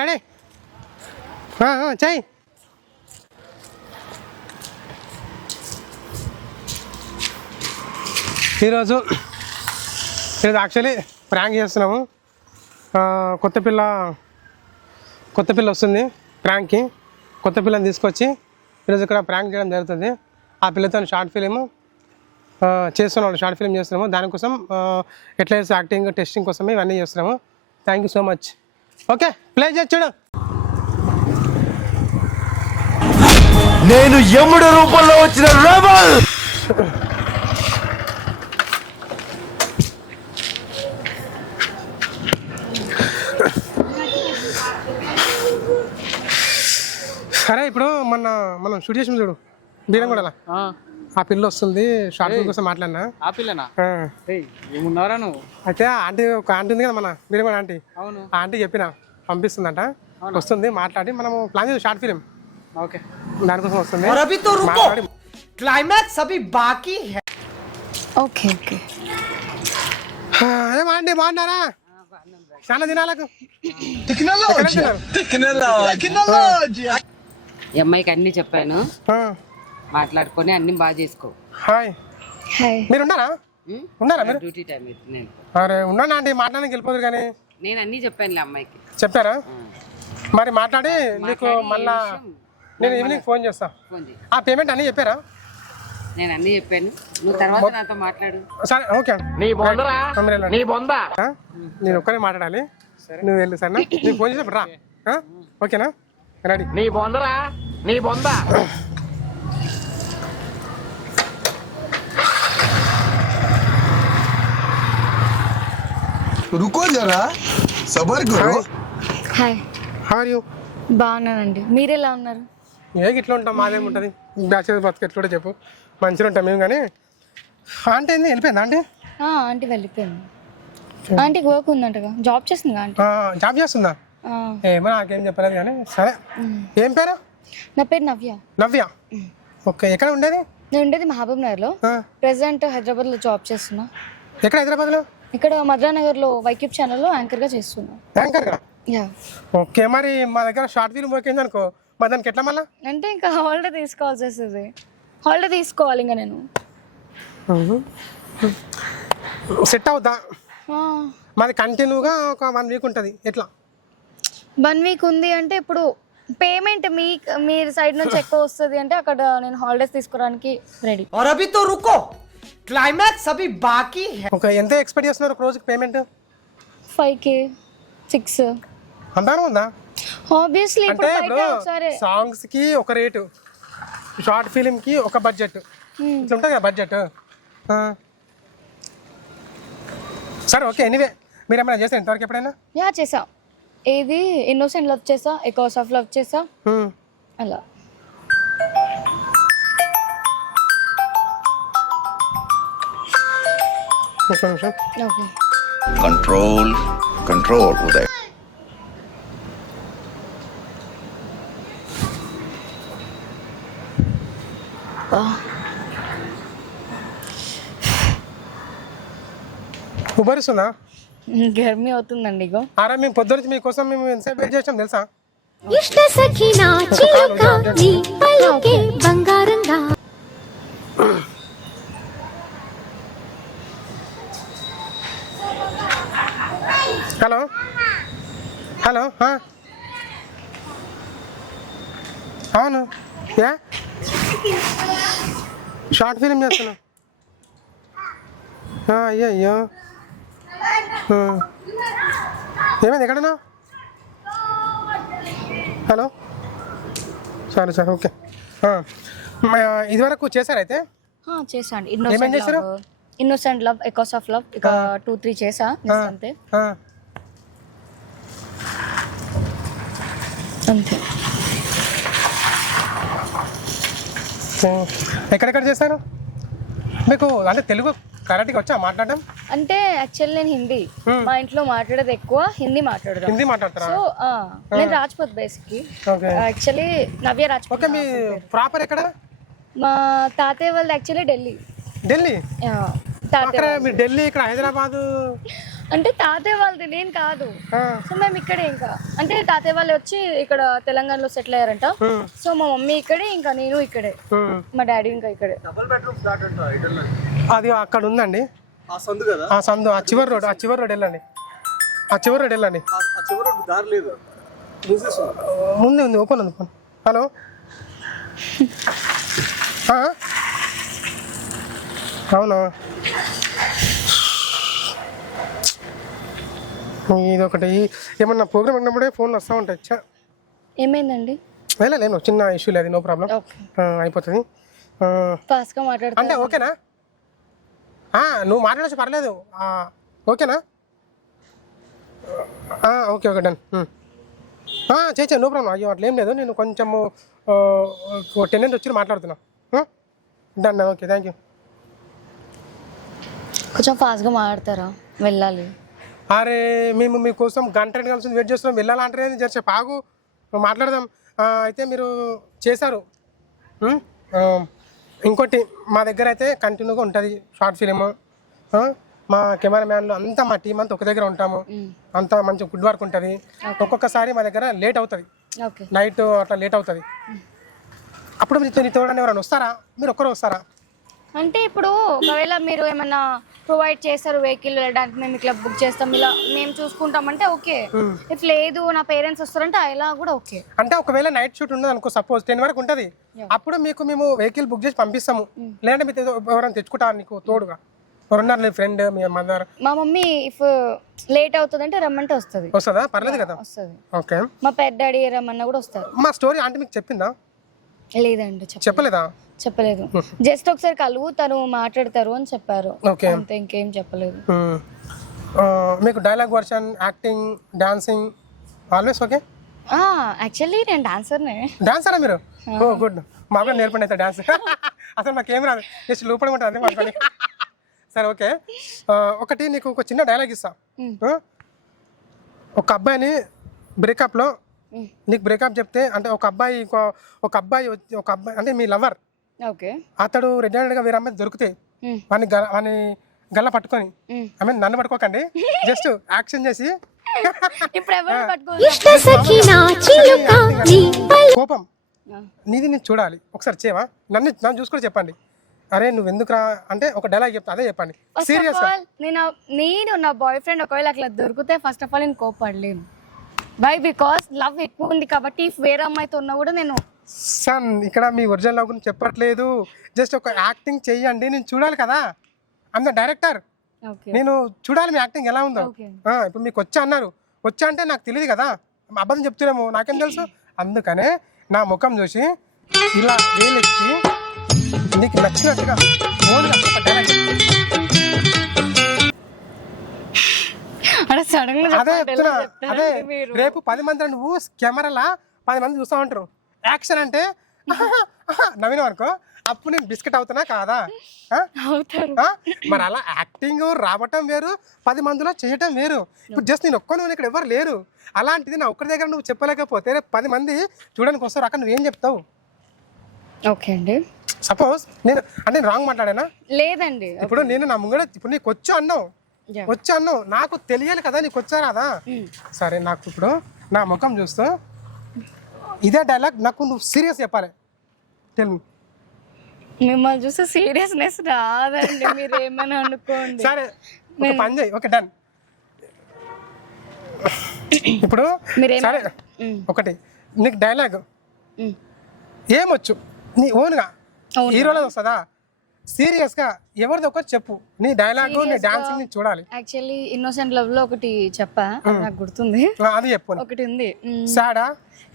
Ready చెయ్యి. ఈరోజు actually prank చేస్తున్నాము. కొత్త పిల్ల వస్తుంది ప్రాంక్కి. కొత్త పిల్లని తీసుకొచ్చి ఈరోజు ఇక్కడ ప్రాంక్ చేయడం జరుగుతుంది. ఆ పిల్లతో షార్ట్ ఫిలిం చేస్తున్నాము. షార్ట్ ఫిలిం చేస్తున్నాము. దానికోసం ఎట్లా చేస్తే యాక్టింగ్ టెస్టింగ్ కోసమే ఇవన్నీ చేస్తున్నాము. Thank you so much. Okay play చేసి చూడు. నేను యముడు రూపంలో వచ్చిన రెబల్. సరే ఇప్పుడు మనం షూట్ చేసి చూడు బీరంగూడలా. ఆ పిల్ల వస్తుంది షార్ట్ ఫిల్మ్ కోసం మాట్లాడినా. ఆ పిల్లనా? ఏమున్నారా నువ్వు? అయితే ఒక ఆంటీ ఉంది కదా మన బీరంగూడ ఆంటీ. అవును. ఆ ఆంటీ చెప్పిన పంపిస్తుందంట. వస్తుంది మాట్లాడి మనము ప్లాన్ చేసి షార్ట్ ఫిలిం. ఓకే దానికోసం వస్తుంది. క్లైమాక్స్ అభి బాకీ హై. Okay okay. ఆంటీ బాగున్నారా? చాలా దినాలకు ఈ అమ్మాయికి అన్ని చెప్పాను, మాట్లాడుకొని అన్ని బాగా చేసుకో. Hi hi. మీరు ఉన్నారా? మీరు డ్యూటీ టైం అయితే నేను అరే ఉన్నాను ఆంటీ. మాట్లాడడానికి వెళ్ళిపోదు కానీ నేను అన్ని చెప్పానులే అమ్మాయికి. చెప్పారా? మరి మాట్లాడి మీకు మళ్ళా నేను ఈవినింగ్ ఫోన్ చేస్తా. ఫోన్ చేయి. ఆ పేమెంట్ అన్నీ చెప్పారా? నేను అన్ని చెప్పాను, నువ్వు తర్వాత నాతో మాట్లాడు. సరే ఓకే. నేను ఒక్కనే మాట్లాడాలి. నువ్వు వెళ్ళు సరేనా? నేను ఫోన్ చేసినప్పుడు రా. ఓకేనా? రెడీ. రుకో జరా సబర్ కరో. హాయ్. How are you? బాగున్నానండి. మీరు ఎలా ఉన్నారు? ఇట్లా ఉంటాం. మాదేముంటుంది బ్యాచులర్ బతుకు ఎట్లా చెప్పు. మంచిగా ఉంటాం మేము. కానీ ఆంటీ ఏంది వెళ్ళిపోయిందా? ఆంటీ ఆంటీ వెళ్ళిపోయింది. ఆంటీకి వర్క్ ఉందంటగా, జాబ్ చేస్తుంది ఆంటీ. జాబ్ చేస్తుందా? ఏమో నాకేం చెప్పలేదు కానీ సరే. ఏం పేరు? నా పేరు నవ్య. నవ్య. ఓకే. ఎక్కడ ఉండేది? నేను ఉండేది మహబూబ్ నగర్లో. ప్రెసెంట్ హైదరాబాద్లో జాబ్ చేస్తున్నా. ఎక్కడ హైదరాబాద్లో? ఇక్కడ మద్రానగర్లో వైక్యూబ్ ఛానల్లో యాంకర్గా చేస్తున్నా. యాంకర్గా? యా. ఓకే. మరి మా దగ్గర షార్ట్ ఫిల్మ్ వర్క్ అయింది అనుకో, మరి దానికి ఎట్లా మళ్ళా? అంటే ఇంకా హాలిడే తీసుకోవాల్సి వస్తుంది. హాలిడే తీసుకోవాలి ఇంకా నేను. సెట్ అవుతా? మాది కంటిన్యూగా ఒక 1 వీక్ ఉంటుంది. ఎట్లా 1 వీక్ ఉంది అంటే ఇప్పుడు పేమెంట్ మీరు సైడ్ నుంచి ఎక్కువ వస్తుంది అంటే అక్కడ నేను హాలిడేస్ తీసుకోవడానికి రెడీ. और अभी तो रुको, क्लाइमैक्स अभी बाकी है. ఓకే. ఎంత ఎక్స్పెక్ట్ చేస్తున్నారు ఒక రోజుకి పేమెంట్? 5K 6. అంతానే ఉందా? ఆబ్వియస్లీ అంటే ఇప్పుడు ఇప్పుడు ఒకసారి సాంగ్స్ కి ఒక రేటు, షార్ట్ ఫిలిం కి ఒక బడ్జెట్, ఇట్లా ఉంటుంది కదా బడ్జెట్. సరే ఓకే. ఎనీవే మీరు ఏమైనా చేస్తారు ఇంతవరకు ఎప్పుడైనా? యా చేసా. ఏది ఇన్నోసెంట్ లవ్ చేసా, ఎకాస్ ఆఫ్ లవ్ చేసా, అలా. ఒక నిమిషం. ఓకే. కంట్రోల్ ఉదయ్. ఉబరిస్తుందా? గర్మీ అవుతుందండి. ఇగో అరే మేము పొద్దున్న మీకోసం మేము ఎంతసేపు వెయిట్ చేసాం తెలుసా? ఇష్ట సఖినా చిలుక నీ పలుకే బంగారంగా. Hello hello. అవును. యా షార్ట్ ఫిలిం చేస్తున్నా. అయ్యో ఏమైంది? ఎక్కడన్నా? హలో. సరే ఓకే. ఇదివరకు చేశారైతే? చేసాండి. చేశారు? ఇన్నోసెంట్ లవ్, ఎకాస్ ఆఫ్ లవ్ ఇక 2-3 చేసా అంతే. అంతే. ఎక్కడెక్కడ చేశారు? మీకు అంటే తెలుగు కరెక్ట్గా వచ్చా మాట్లాడడం? అంటే యాక్చువల్లీ నేను హిందీ, మా ఇంట్లో మాట్లాడేది ఎక్కువ హిందీ మాట్లాడడం. హిందీ మాట్లాడతారా? సో నేను రాజ్పూత్ బేసిక్లీ. యాక్చువల్లీ నవ్య రాజ్పూత్. ఓకే. మీ ప్రాపర్ ఎక్కడ? మా తాతయ్య వాళ్ళది యాక్చువల్లీ ఢిల్లీ. ఢిల్లీ? తాతయ్య అక్కడ మీరు ఢిల్లీ ఇక్కడ హైదరాబాదు అంటే తాతయ్య వాళ్ళది నేను కాదు. ఆ, సో మేము ఇక్కడే ఇంకా అంటే తాతయ్య వాళ్ళు వచ్చి ఇక్కడ తెలంగాణలో సెటిల్ అయ్యారంట. సో మా మమ్మీ ఇక్కడే, ఇంకా నేను ఇక్కడే, ఉమ్. మా డాడీ ఇంకా ఇక్కడే. అది అక్కడ ఉందండి ఆ సందు కదా, ఆ సందు, ఆ చివరి రోడ్ వెళ్ళండి, ఆ చివరి రోడ్ వెళ్ళండి. ఆ చివరి దారి లేదు, మూసేస్తున్నారు. ఉంది ఉంది, ఓపెన్ ఉంది ఫోన్. హలో ఆ? అవునా, ఇదొకటి ఏమన్నా ప్రోగ్రామ్ ఉన్నప్పుడే ఫోన్లు వస్తూ ఉంటాయి. ఏమైందండి? వెళ్ళలేను, చిన్న ఇష్యూ లేదు, నో ప్రాబ్లం, ఓకే, అయిపోతుంది. ఫాస్ట్గా మాట్లాడుతా. అంటే ఓకేనా? నువ్వు మాట్లాడచ్చు, పర్లేదు, ఓకేనా? Okay okay, done. చేయచ్చా, నో ప్రాబ్లం. అయ్యో అట్లా ఏం లేదు, నేను కొంచెము 10 minutes వచ్చి మాట్లాడుతున్నా. Done, okay, thank you. కొంచెం ఫాస్ట్గా మాట్లాడతారా? వెళ్ళాలి. అరే మేము మీకోసం గంట 2 గంటల వెయిట్ చేస్తున్నాం, వెళ్ళాలంటే జరసేపు ఆగు, మాట్లాడదాం. అయితే మీరు చేశారు. ఇంకోటి మా దగ్గర అయితే కంటిన్యూగా ఉంటుంది షార్ట్ ఫిలిం. మా కెమెరామ్యాన్లు అంతా మా టీం అంతా ఒక దగ్గర ఉంటాము, అంతా మంచి గుడ్ వర్క్ ఉంటుంది. ఒక్కొక్కసారి మా దగ్గర లేట్ అవుతుంది, ఓకే, నైట్ అట్లా లేట్ అవుతుంది. అప్పుడు నీ తోడని ఎవరైనా వస్తారా? మీరు ఒక్కరు వస్తారా? అంటే ఇప్పుడు ఒకవేళ మీరు ఏమన్నా ప్రొవైడ్ చేస్తారు వెహికల్ వెళ్ళడానికి, మేము ఇట్లా బుక్ చేస్తాం, ఇలా మేము చూసుకుంటామంటే ఓకే. ఇఫ్ లేదు నా పేరెంట్స్ వస్తారంటే అలా కూడా ఓకే. అంటే ఒకవేళ నైట్ షూట్ ఉన్నది అనుకో, సపోజ్ 10 వరకు ఉంటుంది, అప్పుడు మేము వెహికల్ బుక్ చేసి పంపిస్తాము. లేదంటే మీరు ఎవరైనా తెచ్చుకుంటా నీకు తోడుగా ఎవరున్నారు, నీ ఫ్రెండ్, మీ మదర్? మా మమ్మీ ఇఫ్ లేట్ అవుతుంది అంటే రమ్మంటే వస్తుంది. వస్తుందా? పర్లేదు కదా, వస్తుంది. ఓకే. మా పెద్ద డాడీ రమ్మన్నా కూడా వస్తారు. మా స్టోరీ అంటే మీకు చెప్పిందా? లేదండి, చెప్పలేదా? చెప్పలేదు. జస్ట్ ఒకసారి కలువు, తను మాట్లాడతారు అని చెప్పారు, ఓకే, అంతే, ఇంకేం చెప్పలేదు. మీకు dialogue version, acting, dancing always okay? Actually నేను డాన్సర్నే. డాన్సరా మీరు? ఓ గుడ్, మాకు కూడా నేర్పండి అయితే డాన్స్. అసలు మాకేం రాదు, జస్ట్ లోపల ఉంటుంది అంతే మాకు. సరే ఓకే, ఒకటి నీకు ఒక చిన్న డైలాగ్ ఇస్తా. ఒక అబ్బాయిని బ్రేకప్లో, నీకు బ్రేకప్ చెప్తే అంటే ఒక అబ్బాయి అంటే మీ లవర్, ఓకే, అతడు రెడ్ హ్యాండెడ్గా వేరే అమ్మాయి దొరికితే వాని గల్ల పట్టుకొని, ఐ మీన్ నన్ను పట్టుకోకండి, జస్ట్ యాక్షన్ చేసి ఇప్పుడు ఎవరు ఇష్ట సఖి నా చిలుక నీ కోపం నీది నేను చూడాలి, ఒకసారి చేయవా? నన్ను చూసుకొని చెప్పండి. అరే నువ్వు ఎందుకురా అంటే ఒక డైలాగ్ చెప్తా, అదే చెప్పండి సీరియస్ గా. నేను నా బాయ్ ఫ్రెండ్ ఒకవేళ అట్లా దొరికితే ఫస్ట్ ఆఫ్ ఆల్ నేను కోపడలేను. బై బికాస్ లవ్ ఎక్కువ ఉంది కాబట్టి వేరే అమ్మాయితో ఉన్నా కూడా నేను సన్ ఇక్కడ మీ ఒరిజినల్ లవ్ గురించి చెప్పట్లేదు, జస్ట్ ఒక యాక్టింగ్ చెయ్యండి, నేను చూడాలి కదా, అంత డైరెక్టర్, నేను చూడాలి మీ యాక్టింగ్ ఎలా ఉందో. ఇప్పుడు మీకు వచ్చా అన్నారు, వచ్చా అంటే నాకు తెలియదు కదా, అబద్ధం చెప్తున్నాము, నాకేం తెలుసు. అందుకనే నా ముఖం చూసి ఇలా వేలెత్తి నీకు నచ్చినట్టుగా అదే చెప్తున్నా. అదే రేపు 10 మంది నువ్వు కెమెరాలా 10 మంది చూస్తా ఉంటారు, యాక్షన్ అంటే నవ్విన అనుకో, అప్పుడు నేను బిస్కెట్ అవుతున్నా కాదా? మరి అలా యాక్టింగ్ రావటం వేరు, 10 మందిలో చేయటం వేరు. ఇప్పుడు జస్ట్ నేను ఒక్కను ఇక్కడ ఎవరు లేరు, అలాంటిది నా ఒక్కరి దగ్గర నువ్వు చెప్పలేకపోతే రేపు 10 మంది చూడడానికి వస్తారు, అక్కడ నువ్వేం చెప్తావు? ఓకే అండి, సపోజ్ నేను రాంగ్ మాట్లాడానా? లేదండి. ఇప్పుడు నేను నా ముంగడ ఇప్పుడు నీకు వచ్చు అన్నావు, నాకు తెలియాలి కదా నీకు వచ్చా రాదా? సరే, నాకు ఇప్పుడు నా ముఖం చూస్తూ ఇదే డైలాగ్ నాకు నువ్వు సీరియస్ చెప్పాలి, తెలుగు. మిమ్మల్ని చూస్తే సీరియస్నెస్ రాదండి, మీరు ఏమైనా అనుకోండి. సరే ఒక పని చేయి, ఓకే డన్. ఇప్పుడు సరే ఒకటి నీకు డైలాగ్ ఏమొచ్చు నీ ఓన్గా, హీరోలో వస్తుందా? సీరియస్ గా ఎవరిది ఒకటి చెప్పు, నీ డైలాగ్, నీ డాన్సింగ్ ని చూడాలి. యాక్చువల్లీ ఇన్నోసెంట్ లవ్ లో ఒకటి చెప్పా, అది నాకు గుర్తుంది, అది చెప్పు. ఒకటి ఉంది. సాడా?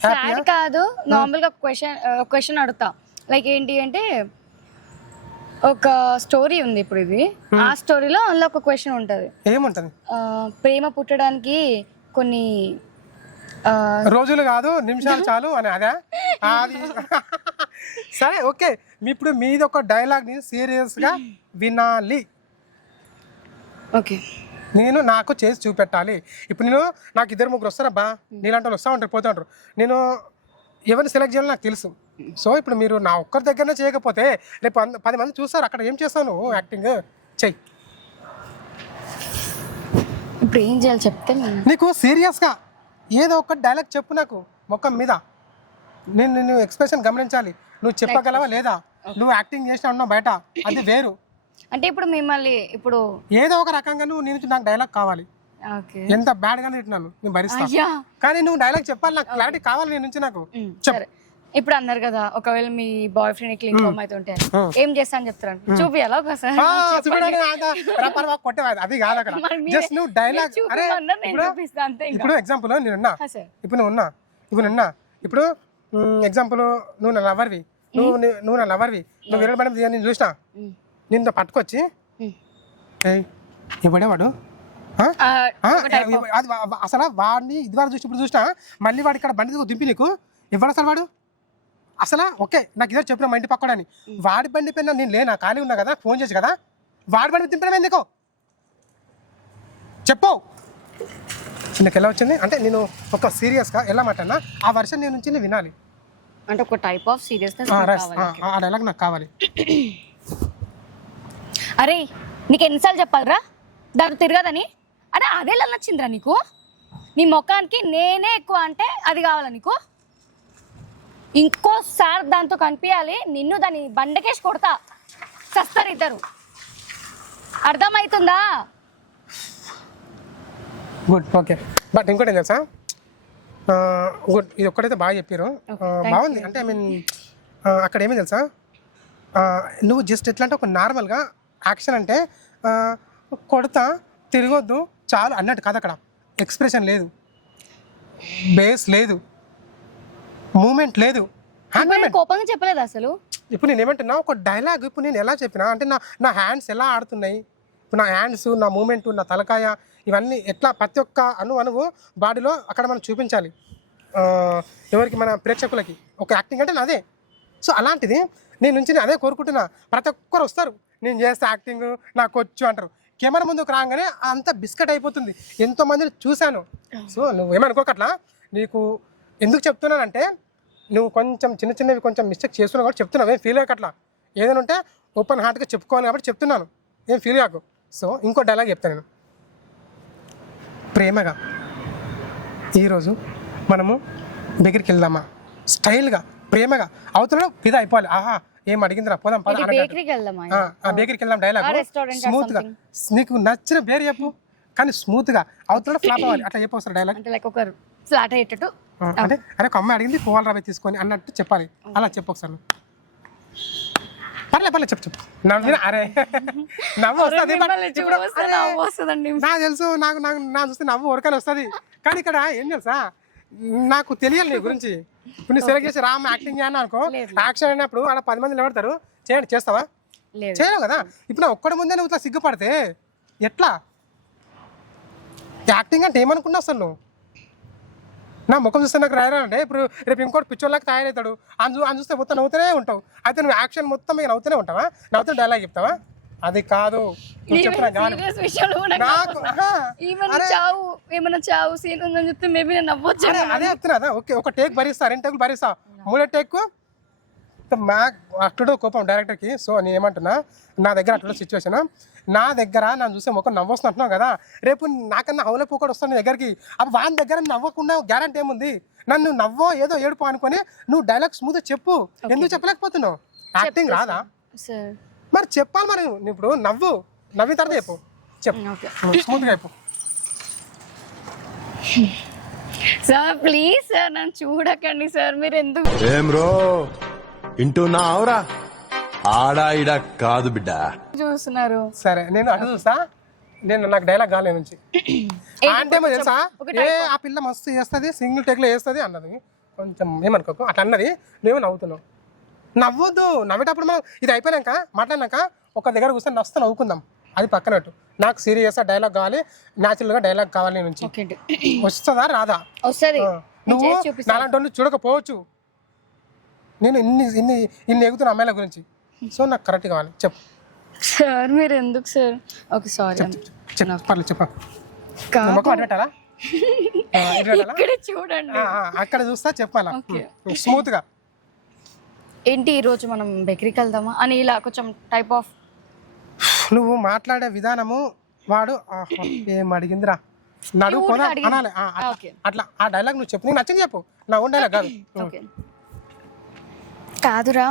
సాడ్ కాదు, నార్మల్ గా క్వశ్చన్ అడుగుతా, లైక్ ఏంటి అంటే ఒక స్టోరీ ఉంది ఇప్పుడు ఇది, ఆ స్టోరీలో అందులో ఒక క్వశ్చన్ ఉంటది, ఏముంటది? ప్రేమ పుట్టడానికి కొన్ని రోజులు కాదు నిమిషాలు చాలు అని, అదే అది. సరే ఓకే, ఇప్పుడు మీది ఒక డైలాగ్ ని సీరియస్ గా వినాలి, ఓకే, నేను నాకు చేసి చూపెట్టాలి. ఇప్పుడు నాకు 2-3 వస్తారబ్బా, నీలాంటి వాళ్ళు వస్తూ ఉంటారు, పోతూ ఉంటారు, నేను ఎవరిని సెలెక్ట్ చేయాలో నాకు తెలుసు. సో ఇప్పుడు మీరు నా ఒక్కరి దగ్గరనే చేయకపోతే రేపు 10 మంది చూస్తారు, అక్కడ ఏం చేస్తావు నువ్వు? యాక్టింగ్ చెయ్యి. ఇప్పుడు ఏం చేయాలి చెప్తే నేను నీకు సీరియస్గా ఏదో ఒక డైలాగ్ చెప్పు నాకు ముఖం మీద. నేను ఎక్స్ప్రెషన్ గమనించాలి. నువ్వు చెప్పగలవా లేదా? నువ్వు యాక్టింగ్ చేసినా ఉన్నావు బయట, అది వేరు. అంటే ఇప్పుడు మిమ్మల్ని ఇప్పుడు ఏదో ఒక రకంగా నువ్వు నేను నాకు డైలాగ్ కావాలి. ఓకే ఎంత బ్యాడ్ గానే తిట్టినాను నేను భరిస్తా, అయ్యా కానీ నువ్వు డైలాగ్ చెప్పాలి, నాకు క్లారిటీ కావాలి నీ నుంచి. నాకు చెప్పు. సరే ఇప్పుడు అన్నారు కదా ఒకవేళ మీ బాయ్ ఫ్రెండ్ ఇట్లా ఇంకో అమ్మాయితో ఉంటే ఏం చేస్తాను చెప్తారు చూపియాలా ఒకసారి కొట్టేవాది అది కాదు అక్కడ. జస్ట్ నువ్వు డైలాగ్. అరే చూపిస్తా అంతే ఇంకా. ఇప్పుడు ఎగ్జాంపుల్ నేనున్నా, సరే ఇప్పుడు నువ్వున్నా ఇప్పుడు ఎగ్జాంపుల్ నువ్వు నా లవర్వి, నువ్వు నా లవర్వి, నువ్వు విరగ పడి నేను చూసినా, నిన్ను పట్టుకొచ్చి ఇవ్వడేవాడు అసలు వాడిని ఇదివరకు చూసి ఇప్పుడు చూసినా మళ్ళీ వాడు ఇక్కడ బండి దింపి నీకు ఇవ్వడు అసలు వాడు అసలు. ఓకే నాకు ఇదే చెప్పిన మా ఇంటి పక్కడని, వాడి బండి పైన నేను లేనా ఖాళీ ఉన్నా కదా ఫోన్ చేసి కదా, వాడి బండి దింపడం ఎందుకు చెప్పు. నీకు ఎలా వచ్చింది అంటే నేను ఒక సీరియస్గా ఎలా మాట్లాడినా ఆ వర్షన్ నేను నుంచి వినాలి. అంటే ఒక టైప్ ఆఫ్ సీరియస్నెస్ ఆ డైలాగ్ నాకు కావాలి. అరే నీకు ఎన్నిసార్లు చెప్పాలరా దాని తిరగదని? అరే అదేలా నచ్చిందిరా నీకు? నీ ముఖానికి నేనే ఎక్కువ అంటే అది కావాలా నీకు? ఇంకోసారి దాంతో కనిపించాలి నిన్ను, దాన్ని బండకేసి కొడతా, చస్తారు ఇద్దరు. అర్థమవుతుందా? Good okay. బట్ ఇంకోటి ఏం తెలుసా, గుడ్ ఇది ఒక్కడైతే బాగా చెప్పారు, బాగుంది. అంటే ఐ మీన్ అక్కడ ఏమీ తెలుసా, నువ్వు జస్ట్ ఎట్లా అంటే ఒక నార్మల్గా యాక్షన్ అంటే కొడతా తిరగొద్దు చాలు అన్నట్టు కాదు. అక్కడ ఎక్స్ప్రెషన్ లేదు, బేస్ లేదు, మూమెంట్ లేదు. కోపంగా చెప్పలేదు అసలు. ఇప్పుడు నేను ఏమంటున్నా ఒక డైలాగ్ ఇప్పుడు నేను ఎలా చెప్పినా అంటే నా హ్యాండ్స్ ఎలా ఆడుతున్నాయి, ఇప్పుడు నా హ్యాండ్స్, నా మూమెంట్, నా తలకాయ, ఇవన్నీ ఎట్లా ప్రతి ఒక్క అణువు బాడీలో అక్కడ మనం చూపించాలి ఎవరికి, మన ప్రేక్షకులకి. ఒక యాక్టింగ్ అంటే నాదే. సో అలాంటిది నేను నుంచి అదే కోరుకుంటున్నా. ప్రతి ఒక్కరు వస్తారు నేను చేస్తే యాక్టింగ్ నాకు వచ్చు అంటారు, కెమెరా ముందుకు రాగానే అంత బిస్కెట్ అయిపోతుంది. ఎంతోమందిని చూశాను. సో నువ్వు ఏమనుకోకట్లా, నీకు ఎందుకు చెప్తున్నానంటే నువ్వు కొంచెం చిన్నవి కొంచెం మిస్టేక్ చేస్తున్నావు కాబట్టి చెప్తున్నావు, ఏం ఫీల్ అయ్యకట్లా. ఏదైనా ఉంటే ఓపెన్ హార్ట్గా చెప్పుకోవాలి కాబట్టి చెప్తున్నాను, ఏం ఫీల్ కాకు. సో ఇంకో డైలాగ్ చెప్తాను నేను, ప్రేమగా ఈరోజు మనము దగ్గరికి వెళ్దామా స్టైల్గా ప్రేమగా, అవతల ఫిదా అయిపోవాలి. ఆహా ఏం అడిగిందిరా పోదాం పద, బేకరీకి వెళ్దామా? బేకరీకి వెళ్దాం డైలాగ్ స్మూత్గా, నీకు నచ్చిన పేరు చెప్పు కానీ స్మూత్గా, అవతల ఫ్లాప్ అవ్వాలి అట్లా చెప్పు వస్తారు డైలాగ్. అంటే లైక్ ఒక ఫ్లాట్ అయ్యేటట్టు అంటే అరే ఒక అమ్మాయి అడిగింది పోవాలి రాబోయే తీసుకొని అన్నట్టు చెప్పాలి. అలా చెప్పు ఒకసారి. పర్లే చెప్పు నవ్విన అరే నవ్వు వస్తుంది, నాకు తెలుసు, నాకు చూస్తే నవ్వు ఉరకాలి వస్తుంది. కానీ ఇక్కడ ఏం తెలుసా, నాకు తెలియాలి నీ గురించి. ఇప్పుడు నీ సెలెక్ట్ చేసి రామ్ యాక్టింగ్ చేయను అనుకో, యాక్షన్ అయినప్పుడు అలా 10 మంది నిలబడతారు, చేయండి చేస్తావా? చేయలేవు కదా. ఇప్పుడు నా ఒక్కడి ముందే నువ్వు ఇట్లా సిగ్గుపడితే ఎట్లా? యాక్టింగ్ అంటే ఏమనుకున్నావు అసలు నువ్వు? నా ముఖం చూస్తే నాకు రాయాలంటే ఇప్పుడు రేపు ఇంకోటి పిచ్చోళ్ళకి తయారవుతాడు, అని చూస్తే మొత్తం నవ్వుతూనే ఉంటావు. అయితే నువ్వు యాక్షన్ మొత్తం ఇక నవ్వుతూనే ఉంటావా? నవ్వుతూ డైలాగ్ చెప్తావా? అది కాదు నువ్వు చెప్పిన అదే చెప్తున్నా. ఓకే ఒక టేక్ భరిస్తా, 2 టేకులు భరిస్తా, 3వ టేక్ అట్లుడో కోపం డైరెక్టర్కి. సో నేను ఏమంటున్నా, నా దగ్గర అట్లా సిచ్యువేషన్, నా దగ్గర నన్ను చూస్తే మొక్క నవ్వొస్తున్నట్టున్నావు కదా, రేపు నాకన్నా హౌలే పూకోడు వస్తాను నీ దగ్గరికి, అప్పుడు వాని దగ్గర నవ్వకుండా గ్యారంటీ ఏముంది? నన్ను నవ్వో ఏదో ఏడుపు అనుకొని నువ్వు డైలాగ్ స్మూత్ చెప్పు. ఎందుకు చెప్పలేకపోతున్నావు? యాక్టింగ్ రాదా? మరి చెప్పాలి మరి. ఇప్పుడు నవ్విన తర్వాత చెప్పు, చెప్పు స్మూత్గా చెప్పు. సార్ ప్లీజ్ సార్ నన్ను చూడకండి సార్, మీరు ఎందుకు ఏం రో ఇంటున్నా అవురా ఆడా ఇడా కాదు బిడ్డ చూస్తున్నారు? సరే నేను అటు చూస్తా, నేను నాకు డైలాగ్ కాలే నుంచి అంటే తెలుసా, ఆ పిల్ల మస్తు చేస్తుంది, సింగిల్ టేక్లో వేస్తుంది అన్నది, కొంచెం ఏమనుకోకు అట్లా అన్నది. మేము నవ్వుతున్నాం, నవ్వద్దు. నవ్వేటప్పుడు మనం ఇది అయిపోయాక మాట్లాడినాక ఒక దగ్గర కూర్చొని నవ్వుతూ నవ్వుకుందాం, అది పక్కనట్టు. నాకు సీరియస్గా డైలాగ్ కావాలి, న్యాచురల్గా డైలాగ్ కావాలి నీ నుంచి. వస్తుందా రాదా? నువ్వు నాలాంటి వాళ్ళు చూడకపోవచ్చు, నేను ఇన్ని ఎగుతున్న అమ్మాయిల గురించి. సో నాకు కరెక్ట్ కావాలి, చెప్పు సార్. మీరు ఎందుకు సార్? ఓకే సారీ పర్లేదు చెప్పా. పెట్టాలా? చూడండి అక్కడ చూస్తా చెప్పాలా స్మూత్గా. ఏంటి ఈరోజు మనం బేకరీకి వెళ్దామా అని ఇలా కొంచెం టైప్ ఆఫ్ నువ్వు మాట్లాడే విధానము, వాడు ఏం అడిగిందిరా నడువు Cute కొన గా అడిగింది. అనాలి ఓకే అట్లా ఆ డైలాగ్ నువ్వు చెప్పు నీకు నచ్చింది చెప్పు నా ఓన్ డైలాగ్ కాదు ఓకే కాదురా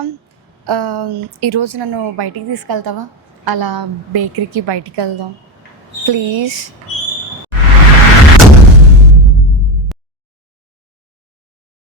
ఈరోజు నన్ను బయటికి తీసుకెళ్తావా అలా బేకరీకి బయటికి వెళ్దాం ప్లీజ్